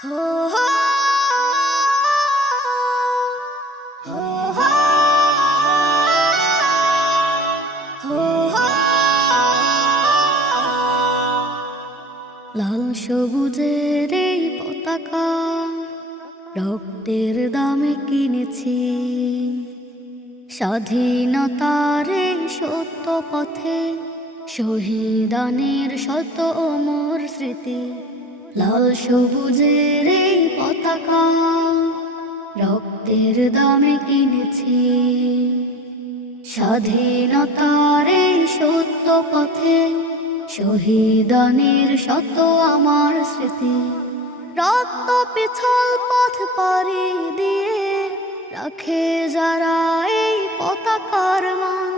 লাল সবুজের এই পতাকা রক্তের দামে কিনেছি। স্বাধীনতার এই সত্য পথে শহীদানের শত অমর স্মৃতি লাল সবুজের এই পতাকা রক্তের দামে কিনেছি। স্বাধীনতার এই সত্য পথে শহীদানের শত আমার স্মৃতি রক্ত পিছল পথ পারি দিয়ে রাখে যারা এই পতাকার মান।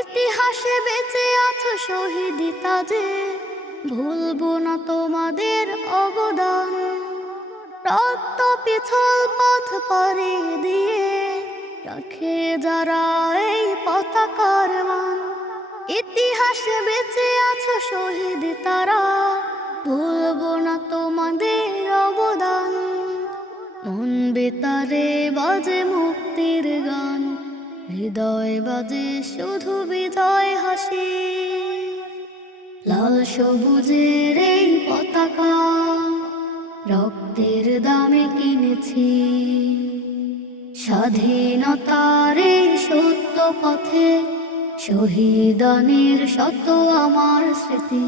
ইতিহাসে বেঁচে আছো শহীদিতা যে ভুলবো না তোমাদের অবদান। রক্ত পিছল পথ পাড়ি দিয়ে রাখে যারা এই পতাকার মান। ইতিহাসে বেঁচে আছো শহীদ তারা, ভুলবো না তোমাদের অবদান। মন বেতারে বাজে মুক্তির গান, হৃদয় বাজে শুধু বিজয় হাসি। লাল সবুজের এই পতাকা রক্তের দামে কিনেছি। স্বাধীনতার এই সত্য পথে শহীদানের শত আমার স্মৃতি।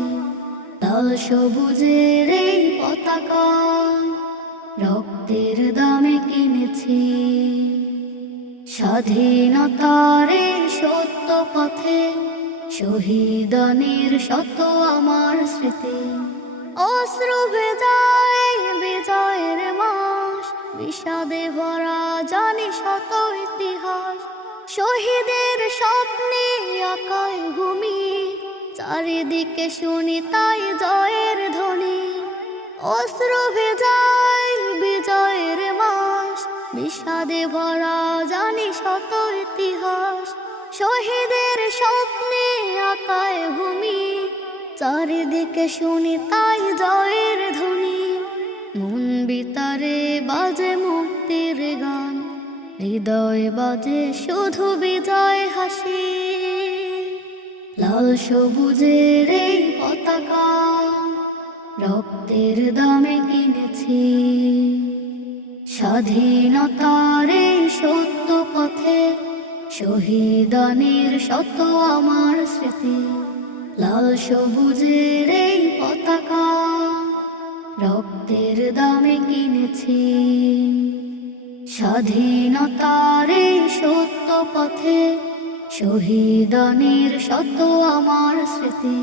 লাল সবুজের এই পতাকা রক্তের দামে কিনেছি। স্বাধীনতার এই সত্য পথে শহীদানের শত আমার স্মৃতি। অশ্রু ভেজায় বিজয়ের মাস, বিষাদে ভরা জানি শত ইতিহাস। শহীদের স্বপ্নে আকায় ভূমি, চারিদিকে শুনি তাই জয়ের ধ্বনি। অশ্রু ভেজায় বিজয়ের মাস, বিষাদে ভরা জানি শত ইতিহাস। শহীদের স্বপ্নে চারিদিকে শুনি তাই জয়ের ধ্বনি। মন বিতারে বাজে মুক্তির গান, হৃদয় বাজে শুধু বিজয় হাসি। লাল সবুজের এই পতাকা রক্তের দামে কিনেছি। স্বাধীনতার এই সত্য পথে শহীদানের শত আমার স্মৃতি। লাল সবুজের এই পতাকা রক্তের দামে কিনেছি। স্বাধীনতার এই সত্য পথে শহীদানের শত আমার স্মৃতি।